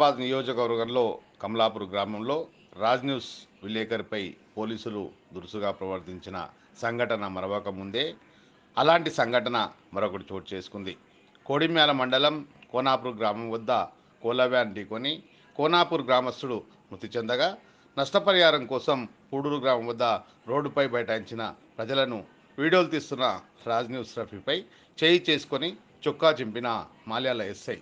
హైదరాబాద్ నియోజకవర్గంలో కమలాపూర్ గ్రామంలో రాజ్ న్యూస్ విలేకరిపై పోలీసులు దురుసుగా ప్రవర్తించిన సంఘటన మరవక ముందే అలాంటి సంఘటన మరొకటి చోటు చేసుకుంది. కోడిమ్యాల మండలం కోనాపూర్ గ్రామం వద్ద కోళ్ల వ్యాన్ ఢీకొని కోనాపూర్ గ్రామస్తుడు మృతి చెందగా నష్టపరిహారం కోసం పూడూరు గ్రామం వద్ద రోడ్డుపై బైఠాయించిన ప్రజలను వీడియోలు తీస్తున్న రాజ్ న్యూస్ రఫీపై చేయి చేసుకొని చొక్కా చింపిన మాల్యాల ఎస్ఐ.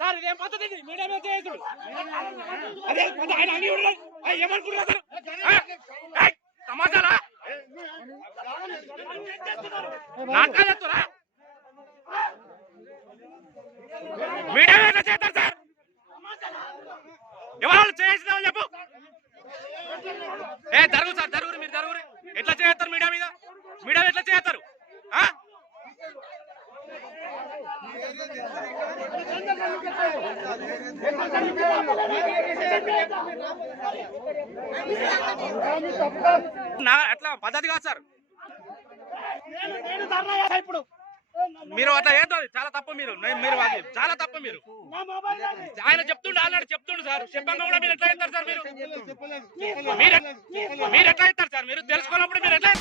సార్ ఇదేం పద్ధతి మీడియా మీద చేయొద్దు. అదే ఆయన అన్ని ఏమనుకుంటున్నారు సమాచారా నాటకాలురా మీడియా మీద చేస్తారు సార్. ఎవరు చేసినామని చెప్పు. జరుగు సార్ జరుగురు మీరు జరుగురు. ఎట్లా చేస్తారు మీడియా మీద ఎట్లా చేస్తారు? అట్లా పద్ధతి కాదు సార్. ఇప్పుడు మీరు అట్లా చేస్తారు చాలా తప్పు. మీరు చాలా తప్పు. మీరు ఆయన చెప్తుండే ఆల్రెడీ చెప్తుండు సార్. చెప్పంగా కూడా మీరు ఎట్లా చేస్తారు సార్? మీరు ఎట్లా చేస్తారు సార్? మీరు తెలుసుకున్నప్పుడు మీరు ఎట్లా